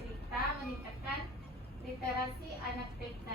cerita meningkatkan literasi anak TK.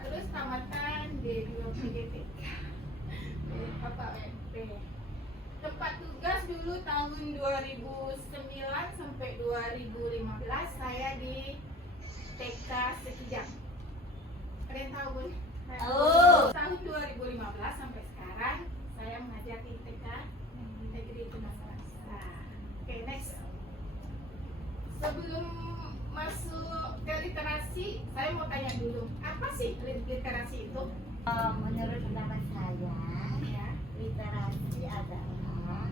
Terus tamatan D2PDTK Bapak WP. Tempat tugas dulu tahun 2009 sampai 2015 saya di TK Sekijang. Kalian tahu Bun? Tahun 2015 sampai sekarang saya mengajar di TK Negeri Tunasarasa. Oke, next. Sebelum masuk ke literasi, saya mau tanya dulu, apa sih literasi itu? Menurut pendapat saya, Ya. literasi adalah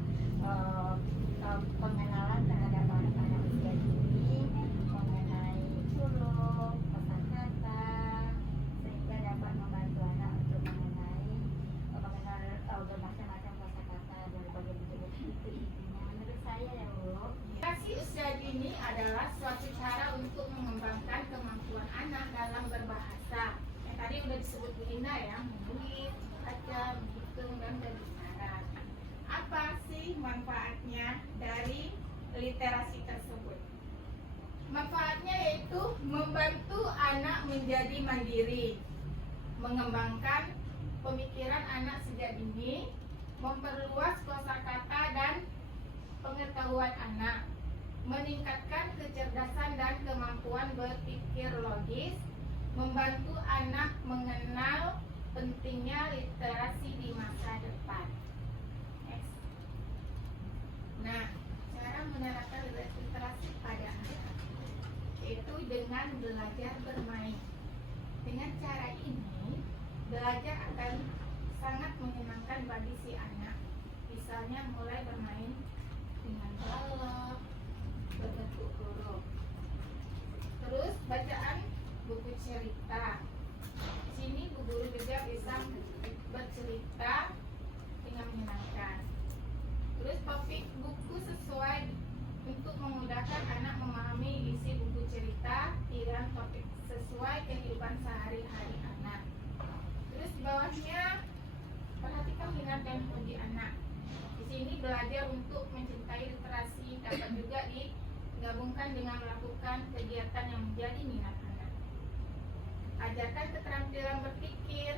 pengenalan terhadap anak-anak usia dini mengenai suluk, kosakata, sehingga dapat membantu anak untuk mengenal bermacam-macam kosakata berbagai bentuk. Itu intinya menurut saya ya Bu. Literasi usia dini adalah suatu cara untuk mengembangkan kemampuan anak dalam berbahasa. Yang tadi udah disebut Bu Linda ya, menulis, membaca, menghitung, dan berbicara. Apa sih manfaatnya dari literasi tersebut? Manfaatnya yaitu membantu anak menjadi mandiri, mengembangkan pemikiran anak sejak dini, memperluas kosakata dan pengetahuan anak, meningkatkan kecerdasan dan kemampuan berpikir logis, membantu anak mengenal pentingnya literasi di masa depan. Next. Nah, cara menerapkan literasi pada anak yaitu dengan belajar bermain. Dengan cara ini, belajar akan sangat menyenangkan bagi si anak. Misalnya mulai bermain dengan balok berbentuk huruf. Terus bacaan buku cerita. Di sini Bu Guru juga bisa bercerita dengan menyenangkan. Terus topik buku sesuai untuk memudahkan anak memahami isi buku cerita dan topik sesuai kehidupan sehari-hari anak. Terus di bawahnya perhatikan minat dan hobi anak. Di sini belajar untuk mencintai literasi dapat juga digabungkan dengan melakukan kegiatan yang menjadi minat anak. Ajarkan keterampilan berpikir,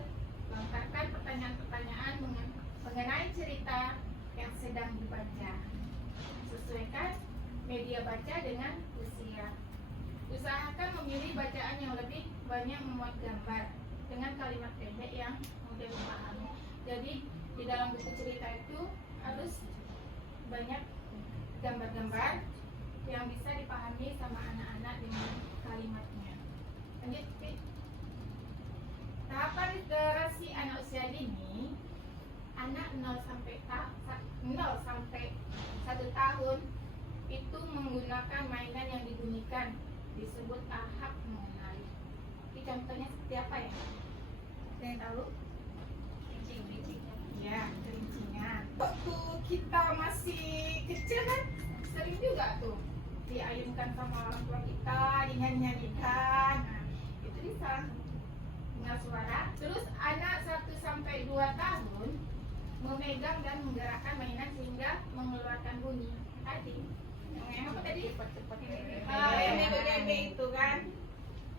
lontarkan pertanyaan-pertanyaan mengenai cerita yang sedang dibaca. Sesuaikan media baca dengan usia. Usahakan memilih bacaan yang lebih banyak memuat gambar dengan kalimat pendek yang mudah dipahami. Jadi di dalam buku cerita itu harus banyak gambar-gambar yang bisa dipahami sama anak-anak dengan kalimatnya. Lanjut, Pi. Tahapan literasi anak usia dini, anak 0 sampai 1 tahun itu menggunakan mainan yang dibunyikan, disebut tahap mengenali. Ini contohnya seperti apa ya? Ada yang tahu? Kencing. Ya, kelincingan. Waktu kita masih kecil kan sering juga tuh diayunkan sama orang tua kita, dinyanyikan. Nah, itu bisa dengar suara. Terus anak 1 sampai 2 tahun memegang dan menggerakkan mainan sehingga mengeluarkan bunyi. Tadi yang apa tadi? Cepat-cepat. Yang bebek-bebek itu kan.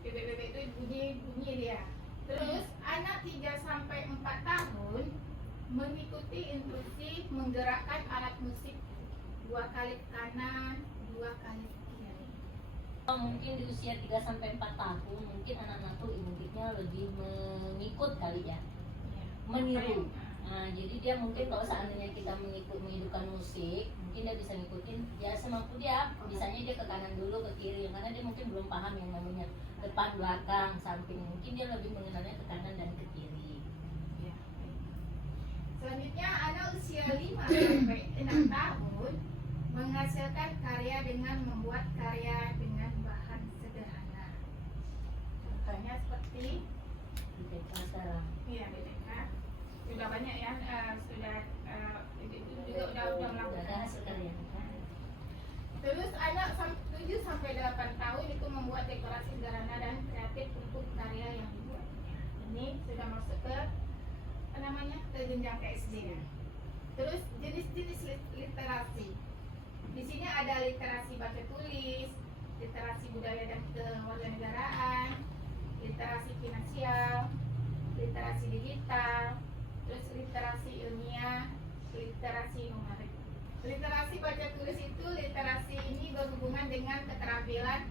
Bebek-bebek itu bunyi dia. Terus anak 3 sampai 4 tahun mengikuti instruksi menggerakkan alat musik 2 kali ke kanan, 2 kali ke kiri. Mungkin di usia 3 sampai 4 tahun mungkin anak-anak tuh intinya lebih mengikut kali ya, Ya. meniru. Nah, jadi dia mungkin kalau seandainya kita menghidupkan musik, mungkin dia bisa ngikutin ya semampu dia. Misalnya dia ke kanan dulu, ke kiri, karena dia mungkin belum paham yang namanya depan, belakang, samping. Mungkin dia lebih mengenalnya ke kanan dan ke kiri. Ya. Selanjutnya anak usia 5 sampai 6 tahun menghasilkan karya dengan membuat karya dengan bahan sederhana. Contohnya seperti Gitu sekarang. ya BTK. Sudah banyak ya, itu juga udah Udah melakukan. ada hasil karya. Terus anak 7 sampai 8 tahun itu membuat dekorasi sederhana dan kreatif untuk karya yang dibuatnya. Ini sudah masuk ke apa namanya, ke jenjang SD ya. Terus jenis-jenis literasi. Di sini ada literasi baca tulis, literasi budaya dan kewarganegaraan, literasi finansial, literasi digital, terus literasi ilmiah, literasi numerik. Literasi baca tulis itu, literasi ini berhubungan dengan keterampilan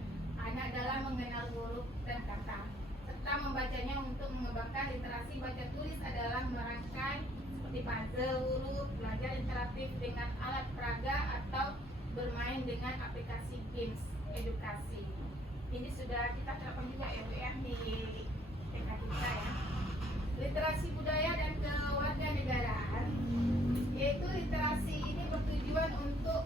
anak dalam mengenal huruf dan kata, serta membacanya. Untuk mengembangkan literasi baca tulis adalah merangkai seperti puzzle huruf, belajar interaktif dengan alat peraga, atau bermain dengan aplikasi games edukasi. Ini sudah kita terapkan juga ya Bu ya di TK kita ya. Literasi budaya dan kewarganegaraan, yaitu literasi ini bertujuan untuk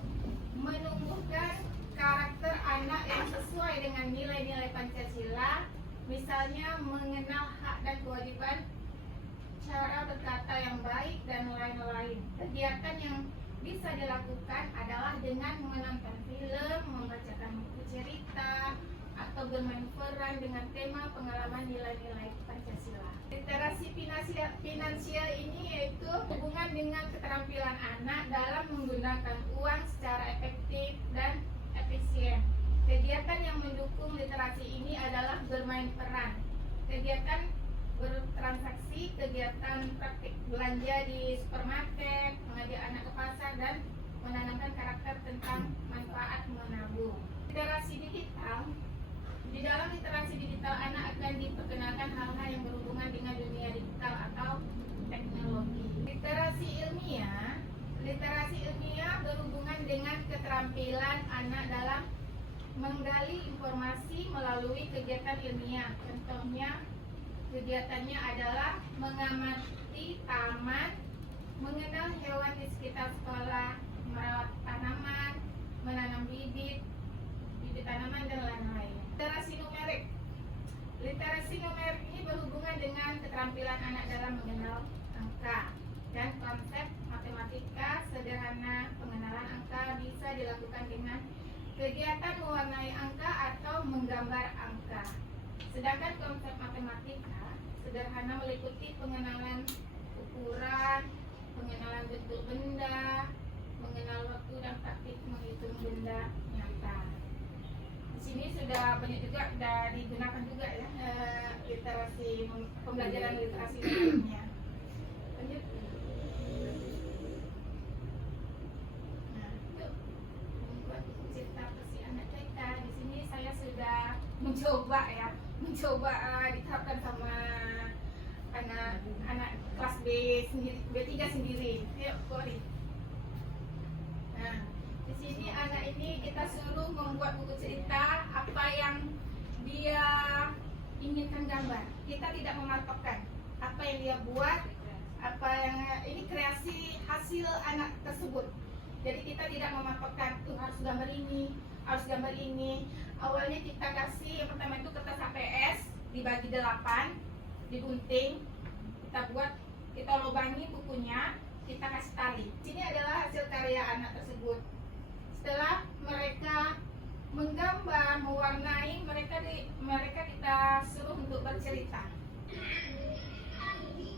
menumbuhkan karakter anak yang sesuai dengan nilai-nilai Pancasila, misalnya mengenal hak dan kewajiban, cara berkata yang baik, dan lain-lain. Kegiatan yang bisa dilakukan adalah dengan menonton film, membacakan buku cerita, atau bermain peran dengan tema pengalaman nilai-nilai Pancasila. Literasi finansial ini yaitu hubungan dengan keterampilan anak dalam menggunakan uang secara efektif dan efisien. Kegiatan yang mendukung literasi ini adalah bermain peran, kegiatan bertransaksi, kegiatan praktik belanja di supermarket, mengajak anak ke pasar, dan menanamkan karakter tentang manfaat menabung. Literasi digital. Di dalam literasi digital, anak akan diperkenalkan hal-hal yang berhubungan dengan dunia digital atau teknologi. Literasi ilmiah. Literasi ilmiah berhubungan dengan keterampilan anak dalam menggali informasi melalui kegiatan ilmiah. Contohnya, kegiatannya adalah mengamati taman, mengenal hewan di sekitar sekolah, merawat tanaman, menanam bibit tanaman, dan lain-lain. Literasi numerik. Literasi numerik ini berhubungan dengan keterampilan anak dalam mengenal angka dan konsep matematika sederhana. Pengenalan angka bisa dilakukan dengan kegiatan mewarnai angka atau menggambar angka. Sedangkan konsep matematika sederhana meliputi pengenalan ukuran, pengenalan bentuk benda, mengenal waktu, dan praktik menghitung benda nyata. Di sini sudah banyak juga digunakan juga ya literasi, pembelajaran literasi lainnya. Lanjut. Nah, itu membuat buku cerita versi anak TK. Di sini saya sudah mencoba diterapkan sama anak kelas B sendiri, B3 sendiri. Yuk, Kori. Nah, di sini anak ini kita suruh membuat buku cerita apa yang dia inginkan gambar. Kita tidak mematokkan apa yang dia buat, apa yang ini kreasi hasil anak tersebut. Jadi kita tidak mematokkan tuh harus gambar ini, harus gambar ini. Awalnya kita kasih yang pertama itu kertas HPS dibagi 8, digunting, kita buat, kita lubangi bukunya, kita kasih tali. Ini adalah hasil karya anak tersebut. Setelah mereka menggambar, mewarnai, mereka kita suruh untuk bercerita.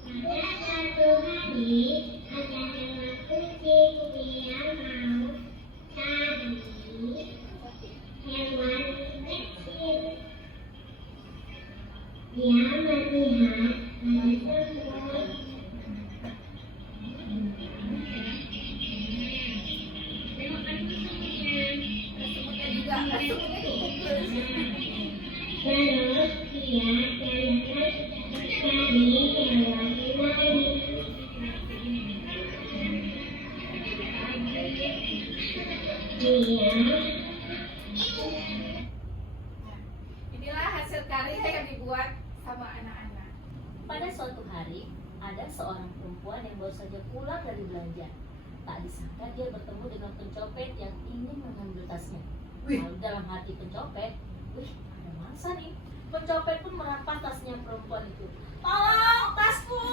Pada suatu hari, ada seorang kucing yang mau cari hewan kecil. Dia melihat ada semut. Semutnya juga, semutnya dikumpul. Terus dia jalan cari hewan lain. Dia Inilah hasil karya yang dibuat sama anak-anak. Pada suatu hari, ada seorang perempuan yang baru saja pulang dari belanja. Tak disangka dia bertemu dengan pencopet yang ingin mengambil tasnya. Lalu dalam hati pencopet, wih, ada mangsa nih. Pencopet pun merampas tasnya perempuan itu. Tolong, tasku!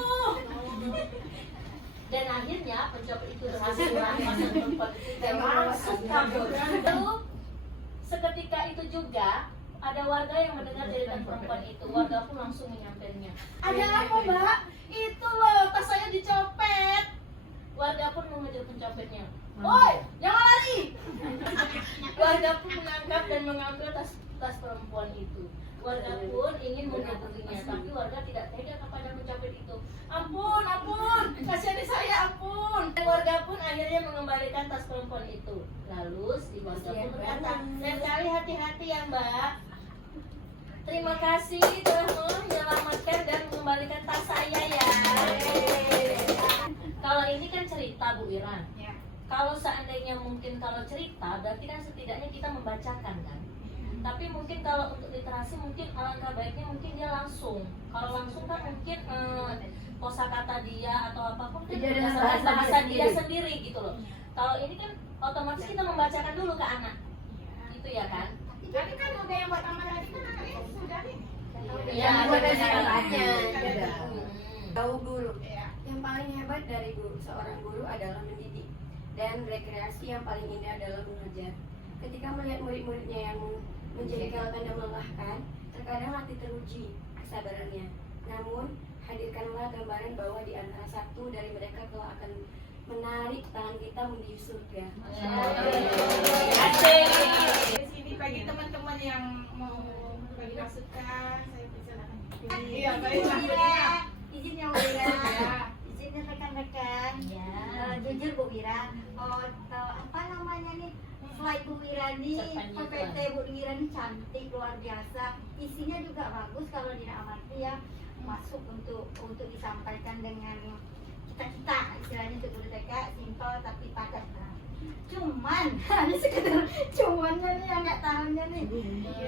Dan akhirnya pencopet itu berhasil merampas tas perempuan itu dan langsung kabur. Lalu seketika itu juga ada warga yang mendengar cerita perempuan itu. Warga pun langsung menyampaikannya. Ada apa, Mbak? Itu loh, tas saya dicopet. Warga pun mengejar pencopetnya. Woi, jangan lari! Warga pun menangkap dan mengambil tas perempuan itu. Warga pun ingin mengebukinya, tapi warga tidak tega kepada pencopet itu. Ampun, ampun, kasihani saya, ampun. Dan warga pun akhirnya mengembalikan tas perempuan itu. Lalu si warga pun berkata, lain kali hati-hati ya, Mbak. Terima kasih telah menyelamatkan dan mengembalikan tas saya ya. Kalau ini kan cerita Bu Ira. Ya. Kalau seandainya mungkin kalau cerita berarti kan setidaknya kita membacakan kan. Tapi mungkin kalau untuk literasi mungkin alangkah baiknya mungkin dia langsung. Kalau langsung kan mungkin kosakata dia atau apapun kan berdasarkan bahasa dia sendiri gitu loh. Kalau ini kan otomatis kita membacakan dulu ke anak. Gitu ya kan? Tadi kan udah yang pertama tadi kan anaknya sudah nih. Iya, ada caranya. Tahu guru. Ya. Yang paling hebat dari guru, seorang guru adalah mendidik, dan rekreasi yang paling indah adalah mengajar. Ketika melihat murid-muridnya yang menjengkelkan dan melelahkan, terkadang hati teruji kesabarannya. Namun, hadirkanlah gambaran bahwa di antara satu dari mereka kelak akan menarik tangan kita menuju surga. Di sini bagi teman-teman yang mau bagi masukan, saya persilakan. Iya, baiklah. Izin ya Bu Wira. Ya. Izinnya rekan-rekan. Ya. Jujur Bu Wira, apa namanya nih? Slide Bu Wira nih, Sepanjang PPT Bu Wira nih cantik luar biasa. Isinya juga bagus kalau diamati ya. Masuk untuk disampaikan dengan cita-cita, istilahnya untuk guru TK, simpel tapi padat. Cuman, ini sekedar cumannya nih yang nggak tahunya nih.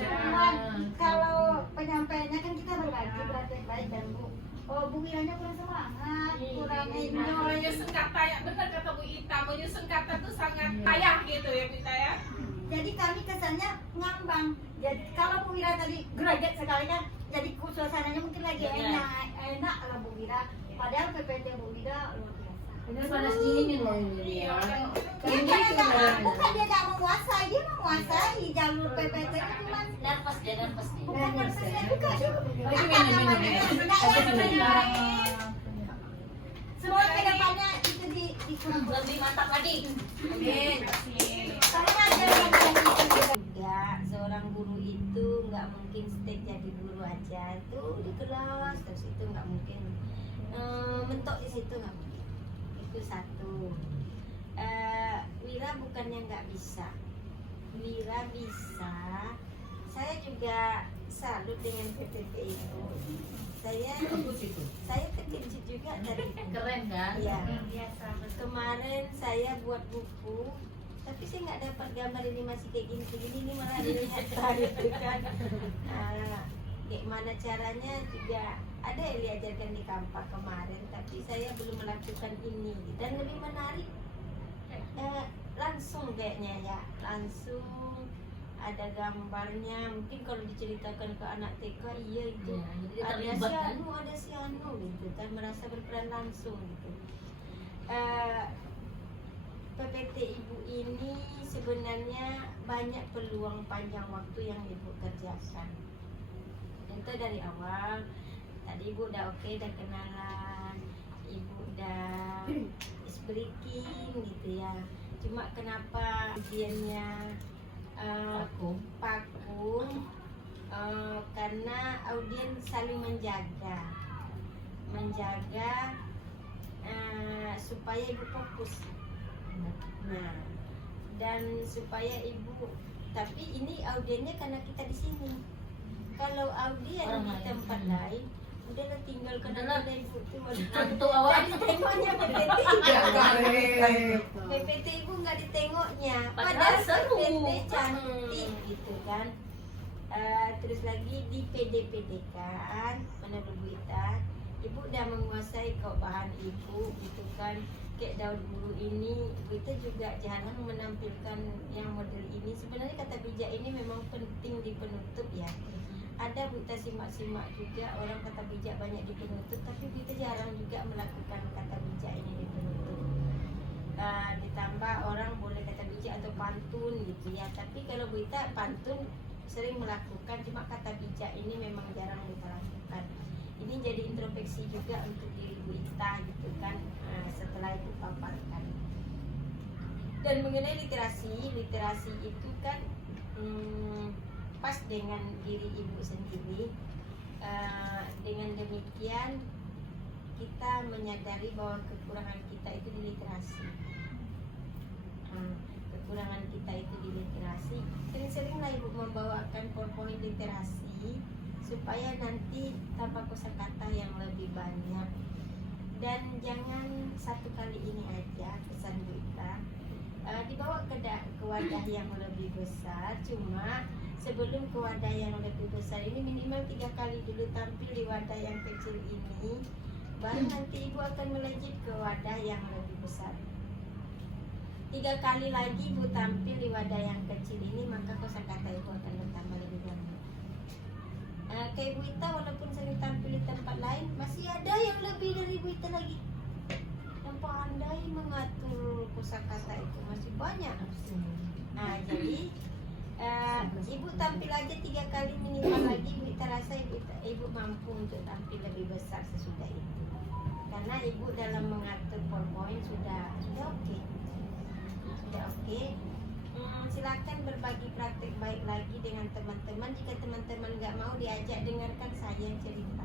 Cuman kalau penyampaiannya kan kita berbagi baik dan Bu. Oh, Bu Wiranya kurang semangat, kurang ini. Menyusun kata ya, benar kata Bu Ita, menyusun kata itu sangat payah gitu ya kita ya. Jadi kami kesannya ngambang. Jadi kalau Bu Wira tadi greget sekali kan, jadi suasananya mungkin lagi enak lah Bu Wira. Padahal PPT Bu Wira luar biasa. Benar panas dingin loh ini ya. Bukan dia nggak menguasai, dia menguasai jalur PPT itu cuma Nervous dia, nervous dia. bukan nervusnya juga. Semoga kedepannya itu dikurang Lebih mantap lagi. Amin. karena ada yang juga seorang guru itu nggak mungkin stay jadi guru aja, itu di kelas terus itu nggak mungkin mentok di situ, nggak mungkin. Itu satu. Wira bukannya nggak bisa, Wira bisa. Saya juga salut dengan PPP itu. Saya kecil juga dari Keren kan? ya. biasa. Kemarin saya buat buku tapi saya nggak dapat gambar ini masih kayak gini ini malah nyata gitu kan. Kayak mana caranya juga ada yang diajarkan di Kampa kemarin, tapi saya belum melakukan ini. Dan lebih menarik langsung kayaknya ya, langsung ada gambarnya. Mungkin kalau diceritakan ke anak TK, iya itu Ya, jadi dia ada terlibat kan. ada si anu gitu kan, merasa berperan langsung gitu. PPT Ibu ini sebenarnya banyak peluang panjang waktu yang Ibu kerjakan. Itu dari awal, tadi Ibu udah oke, udah kenalan, Ibu udah speaking gitu ya. Cuma kenapa audiennya Aku paku? Karena audien saling menjaga supaya Ibu fokus. Nah, dan supaya Ibu, tapi ini audiennya karena kita di sini. Kalau audien Orang di lain. tempat lain, udahlah tinggalkan Udahlah. aja Ibu tuh. Hantu awal. Tengoknya PPT PPT Ibu nggak ditengoknya, Padahal seru. PPT cantik gitu kan. Terus lagi di PD kan, mana Bu Ita, Ibu udah menguasai kok bahan Ibu gitu kan. Kayak Daud Guru ini, Bu Ita juga jarang menampilkan yang model ini. Sebenarnya kata bijak ini memang penting di penutup ya. Ada Bu Ita simak-simak juga orang kata bijak banyak di penutup, tapi Bu Ita jarang juga melakukan kata bijak ini di penutup. Ditambah orang boleh kata bijak atau pantun gitu ya, tapi kalau Bu Ita pantun sering melakukan, cuma kata bijak ini memang jarang kita lakukan. Ini jadi introspeksi juga untuk diri Bu Ita gitu kan, setelah itu paparkan. Dan mengenai literasi itu kan pas dengan diri Ibu sendiri. Dengan demikian kita menyadari bahwa kekurangan kita itu di literasi. Kekurangan kita itu di literasi. Sering-seringlah Ibu membawakan PowerPoint literasi supaya nanti tanpa kosakata yang lebih banyak. Dan jangan satu kali ini aja pesan Bu Ita, dibawa ke wadah yang lebih besar. Cuma sebelum ke wadah yang lebih besar ini minimal 3 kali dulu tampil di wadah yang kecil ini, baru nanti Ibu akan melejit ke wadah yang lebih besar. 3 kali lagi Ibu tampil di wadah yang kecil ini, maka kosakata Ibu akan bertambah lebih banyak. Kayak Bu Ita walaupun sering tampil di tempat lain, masih ada yang lebih dari Bu Ita lagi yang pandai mengatur kosakata itu, masih banyak. Jadi Ibu tampil aja 3 kali minimal lagi, Bu Ita rasa Ibu mampu untuk tampil lebih besar sesudah itu. Karena Ibu dalam mengatur PowerPoint sudah oke. Silakan berbagi praktik baik lagi dengan teman-teman. Jika teman-teman nggak mau diajak, dengarkan saya yang cerita.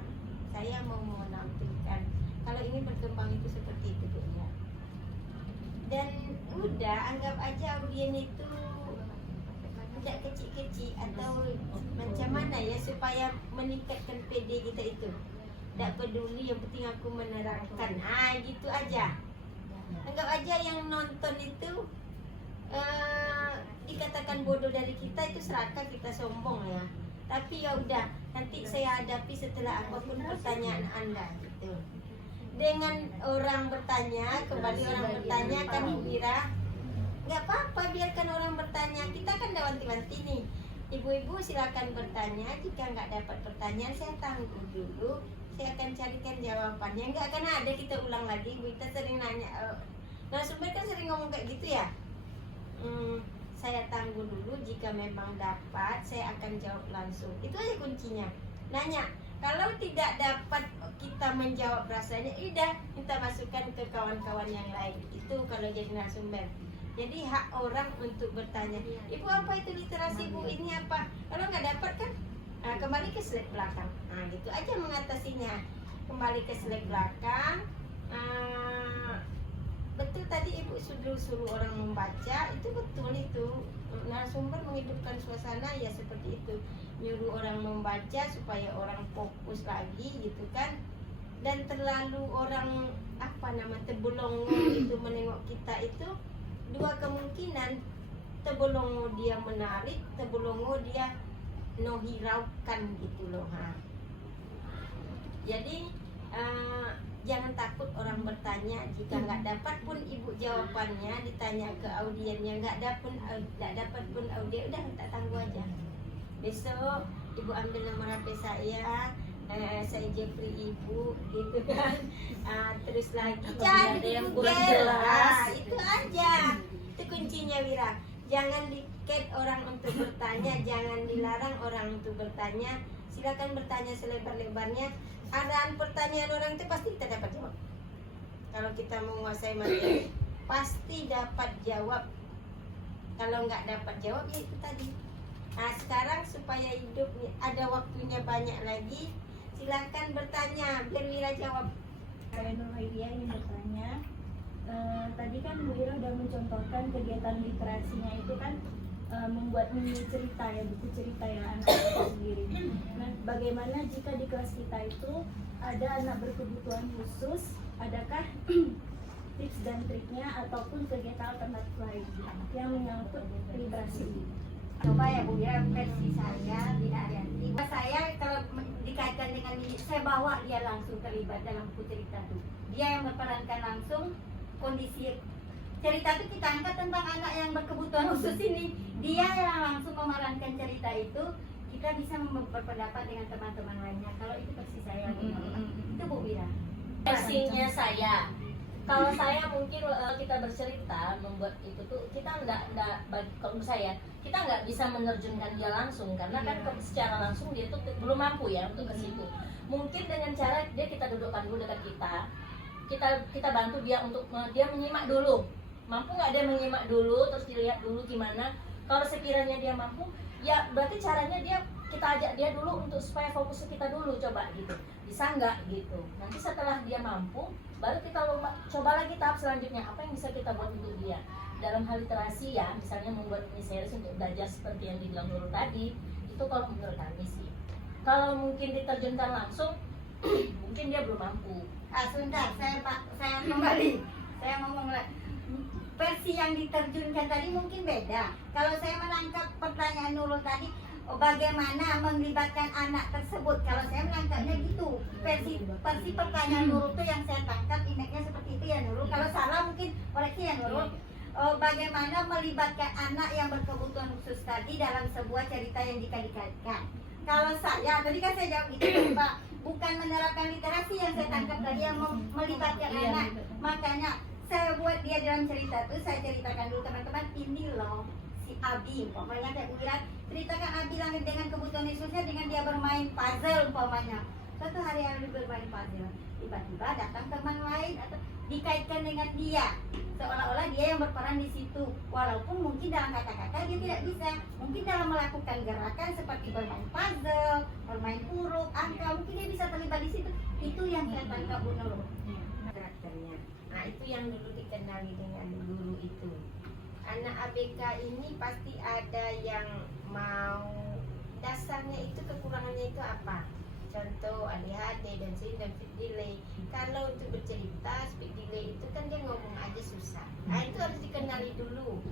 Saya mau menampilkan. Kalau ini berkembang itu seperti itu Bu ya. Dan udah anggap aja audien itu tidak kecil-kecil atau macam mana ya supaya meningkatkan PD kita itu. Tidak peduli, yang penting aku menerangkan. Gitu aja. Anggap aja yang nonton itu dikatakan bodoh dari kita itu serakah, kita sombong ya. Tapi ya udah, nanti saya hadapi setelah apapun pertanyaan Anda gitu. Dengan orang bertanya, kembali orang bertanya kan Wira, nggak apa-apa biarkan orang bertanya. Kita kan udah wanti-wanti nih. Ibu-ibu silakan bertanya. Jika nggak dapat pertanyaan, saya tangguh dulu. Saya akan carikan jawabannya. Nggak akan ada kita ulang lagi. Kita sering nanya. Narasumber kan sering ngomong kayak gitu ya. Saya tangguh dulu, jika memang dapat saya akan jawab langsung. Itu aja kuncinya. Nanya, kalau tidak dapat kita menjawab rasanya, udah minta masukan ke kawan-kawan yang lain. Itu kalau jadi narasumber. Jadi hak orang untuk bertanya, Ibu apa itu literasi Bu, ini apa? Kalau nggak dapat kan kembali ke slide belakang. Gitu aja mengatasinya. Kembali ke slide belakang. Betul tadi Ibu suruh orang membaca, itu betul itu. Narasumber menghidupkan suasana ya seperti itu. Nyuruh orang membaca supaya orang fokus lagi gitu kan. Dan terlalu orang terbelenggu itu menengok kita itu, 2 kemungkinan. tebelongo dia menarik, tebelongo dia no hiraukan gitu loh. Jadi jangan takut orang bertanya. Jika nggak dapat pun ibu jawabannya, ditanya ke audiennya, nggak dapat pun audien, udah tak tangguh aja. Besok ibu ambil nomor HP saya Jeffrey ibu gitu kan. Terus lagi cari ada yang di kurang Google. jelas. Itu aja, itu kuncinya Wira. Jangan diket orang untuk bertanya, jangan dilarang orang untuk bertanya. Silakan bertanya selebar-lebarnya. Arahan pertanyaan orang itu pasti kita dapat jawab. Kalau kita menguasai materi, pasti dapat jawab. Kalau nggak dapat jawab, ya itu tadi. Nah, sekarang supaya hidup ada waktunya banyak lagi, silakan bertanya, biar Wira jawab. Saya Nur Haidia ingin bertanya, tadi kan Bu Ira udah mencontohkan kegiatan literasinya itu kan membuat mini cerita ya, buku cerita ya anak itu sendiri. Nah, bagaimana jika di kelas kita itu ada anak berkebutuhan khusus, adakah tips dan triknya ataupun kegiatan alternatif lain yang menyangkut literasi? Coba ya Bu Ira, versi saya tidak ada. Saya kalau dikaitkan dengan ini, saya bawa dia langsung terlibat dalam buku cerita itu. Dia yang memperankan langsung kondisi cerita itu, kita angkat tentang anak yang berkebutuhan khusus ini. Dia yang langsung memerankan cerita itu. Kita bisa berpendapat dengan teman-teman lainnya. Kalau itu versi saya, itu Bu Ira. Versinya saya. Kalau saya mungkin kita bercerita membuat itu tuh kita kalau menurut saya kita nggak bisa menerjunkan dia langsung karena kan secara langsung dia tuh belum mampu ya untuk ke situ. Mungkin dengan cara kita dudukkan dulu dekat kita bantu dia untuk dia menyimak dulu. Mampu nggak dia menyimak dulu, terus dilihat dulu gimana. Kalau sekiranya dia mampu, ya berarti caranya kita ajak dia dulu untuk supaya fokus ke kita dulu, coba gitu. Bisa nggak gitu. Nanti setelah dia mampu, baru kita coba lagi tahap selanjutnya, apa yang bisa kita buat untuk dia. Dalam hal literasi ya, misalnya membuat mini series untuk belajar seperti yang dibilang Nurul tadi, itu kalau menurut kami sih. Kalau mungkin diterjunkan langsung, mungkin dia belum mampu. Sebentar, saya kembali. Saya ngomong lagi. Versi yang diterjunkan tadi mungkin beda. Kalau saya menangkap pertanyaan Nurul tadi, bagaimana melibatkan anak tersebut? Kalau saya menangkapnya gitu. Versi pertanyaan Nurul itu yang saya tangkap, ingatnya seperti itu ya Nurul. Kalau salah mungkin koreksi ya Nurul. Bagaimana melibatkan anak yang berkebutuhan khusus tadi dalam sebuah cerita yang dikaitkan. Kalau saya, tadi kan saya jawab gitu Pak, bukan menerapkan literasi yang saya tangkap tadi yang melibatkan anak. Makanya saya buat dia dalam cerita itu, saya ceritakan dulu teman-teman, ini loh si Abi, pokoknya kayak bilang, ceritakan Abi langit dengan kebutuhan khususnya dengan dia bermain puzzle umpamanya. Suatu hari Abi bermain puzzle, tiba-tiba datang teman lain atau dikaitkan dengan dia, seolah-olah dia yang berperan di situ. Walaupun mungkin dalam kata-kata dia tidak bisa, mungkin dalam melakukan gerakan seperti bermain puzzle, bermain huruf, angka, mungkin dia bisa terlibat di situ. Itu yang saya tangkap Bu Nurul. Karakternya. Nah, itu yang dulu dikenali dengan guru itu. Anak ABK ini pasti ada yang mau, dasarnya itu kekurangannya itu apa? Contoh ADHD dan speed delay. Kalau untuk bercerita speed delay itu kan dia ngomong aja susah. Nah, itu harus dikenali dulu.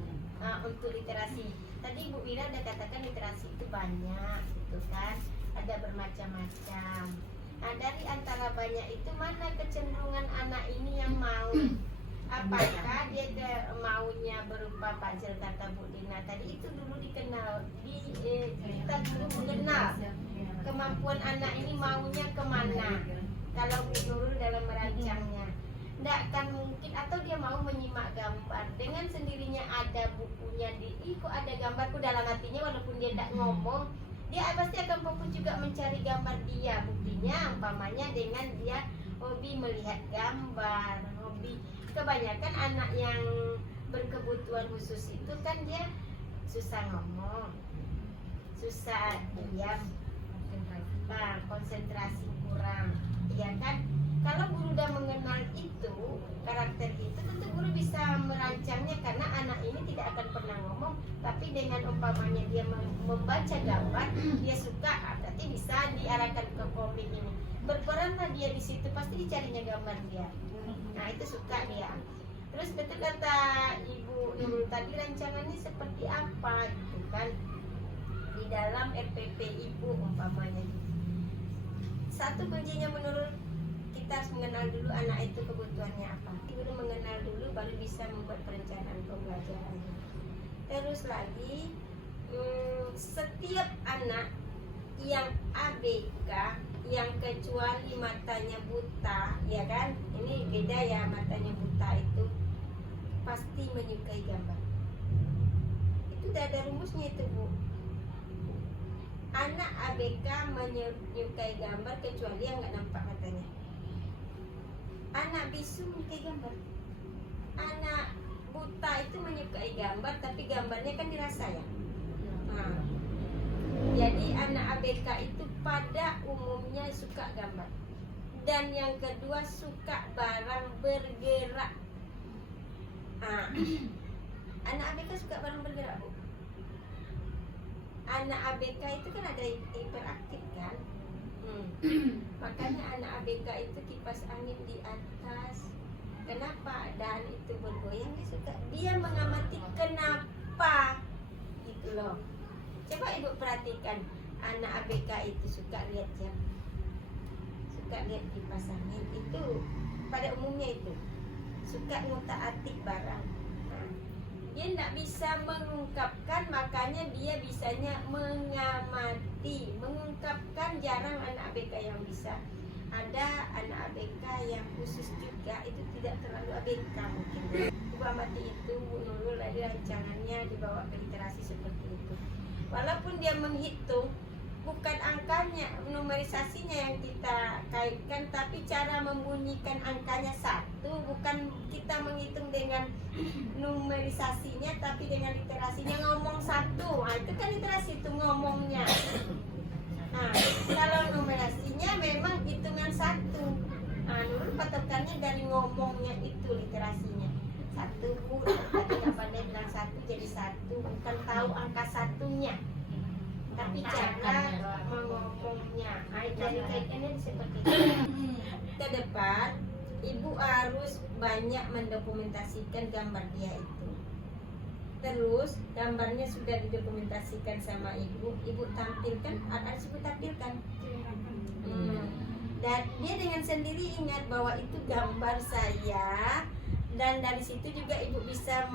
Untuk literasi. Tadi Bu Wira udah katakan literasi itu banyak, gitu kan? Ada bermacam-macam. Nah, dari antara banyak itu mana kecenderungan anak ini yang mau? Apakah dia maunya berupa puzzle kata Bu Dina tadi, itu dulu dikenal, kita dulu mengenal kemampuan anak ini maunya kemana. Kalau Bu Nurul dalam merancangnya tidak akan mungkin, atau dia mau menyimak gambar dengan sendirinya, ada bukunya kok ada gambarku dalam hatinya, walaupun dia tidak ngomong, dia pasti akan fokus juga mencari gambar dia. Buktinya umpamanya dengan dia hobi melihat gambar, hobi. Kebanyakan anak yang berkebutuhan khusus itu kan dia susah ngomong, susah diam, konsentrasi kurang, ya kan? Kalau guru udah mengenal itu, karakter itu, tentu guru bisa merancangnya, karena anak ini tidak akan pernah ngomong, tapi dengan umpamanya dia membaca gambar, dia suka, berarti bisa diarahkan ke komik ini. Berperanlah dia di situ, pasti dicarinya gambar dia. Nah, itu suka dia. Terus betul kata Ibu Nurul tadi, rancangannya seperti apa gitu kan di dalam RPP Ibu umpamanya. Satu kuncinya menurut kita harus mengenal dulu anak itu kebutuhannya apa. Guru mengenal dulu baru bisa membuat perencanaan pembelajaran. Terus lagi setiap anak yang ABK, yang kecuali matanya buta, ya kan? Ini beda ya, matanya buta itu pasti menyukai gambar. Itu udah ada rumusnya itu, Bu. Anak ABK menyukai gambar kecuali yang nggak nampak matanya. Anak bisu menyukai gambar. Anak buta itu menyukai gambar, tapi gambarnya kan dirasa ya. Nah, jadi anak ABK itu pada umumnya suka gambar. Dan yang kedua suka barang bergerak. Nah, anak ABK suka barang bergerak, Bu. Anak ABK itu kan ada hiperaktif kan. Makanya anak ABK itu kipas angin di atas. Kenapa? Dan itu bergoyang, dia suka. Dia mengamati kenapa gitu loh. Coba Ibu perhatikan, anak ABK itu suka lihat jam, suka lihat kipas angin. Itu pada umumnya itu suka ngutak-atik barang. Dia tidak bisa mengungkapkan, makanya dia bisanya mengamati. Mengungkapkan jarang anak ABK yang bisa. Ada anak ABK yang khusus juga, itu tidak terlalu ABK mungkin. Bu amati itu, Bu Nurul lagi rancangannya dibawa ke literasi seperti itu. Walaupun dia menghitung, bukan angkanya, numerisasinya yang kita kaitkan, tapi cara membunyikan angkanya satu. Bukan kita menghitung dengan numerisasinya, tapi dengan literasinya ngomong satu. Nah, itu kan literasi itu ngomongnya. Nah, kalau numerasinya memang hitungan satu. Nah, Nurul patokannya dari ngomongnya itu literasinya. Satu, Bu, tadi nggak pandai bilang satu jadi satu, bukan tahu angka satunya, tapi cara mengomongnya. Jadi kaitannya seperti itu. Ke depan, Ibu harus banyak mendokumentasikan gambar dia itu. Terus gambarnya sudah didokumentasikan sama Ibu tampilkan, harus Ibu tampilkan. Dan dia dengan sendiri ingat bahwa itu gambar saya. Dan dari situ juga Ibu bisa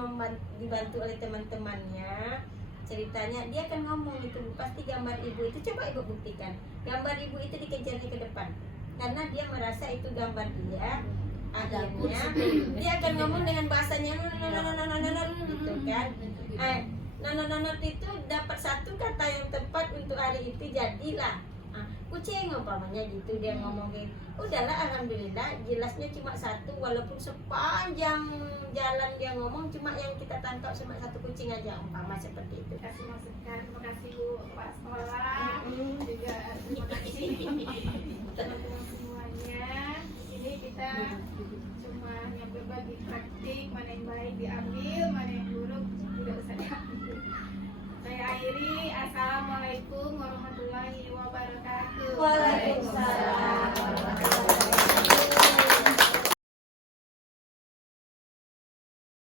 dibantu oleh teman-temannya. Ceritanya dia akan ngomong itu, pasti gambar Ibu itu, coba Ibu buktikan gambar Ibu itu dikejarnya ke depan, karena dia merasa itu gambar dia. Akhirnya dia akan ngomong dengan bahasanya gitu kan. Itu dapat satu kata yang tepat untuk hari itu, jadilah kucing umpamanya gitu. Dia ngomong gitu, udahlah alhamdulillah jelasnya cuma satu, walaupun sepanjang jalan dia ngomong cuma yang kita tangkap cuma satu kucing aja umpama seperti itu. Terima kasih masukan, terima kasih Bu Pak Sekolah, juga terima kasih teman-teman semuanya. Di sini kita cuma hanya berbagi praktik, mana yang baik diambil, mana yang buruk tidak usah diambil. Saya akhiri, assalamualaikum warahmatullahi wabarakatuh.